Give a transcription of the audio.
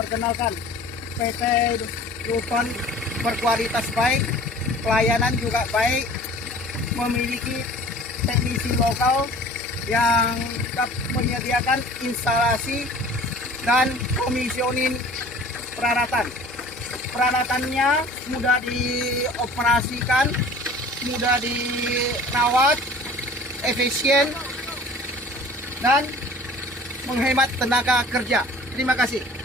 Perkenalkan, PT Dufan berkualitas baik, pelayanan juga baik, memiliki teknisi lokal yang dapat menyediakan instalasi dan komisioning peralatan. Peralatannya mudah dioperasikan, mudah dirawat, efisien, dan menghemat tenaga kerja. Terima kasih.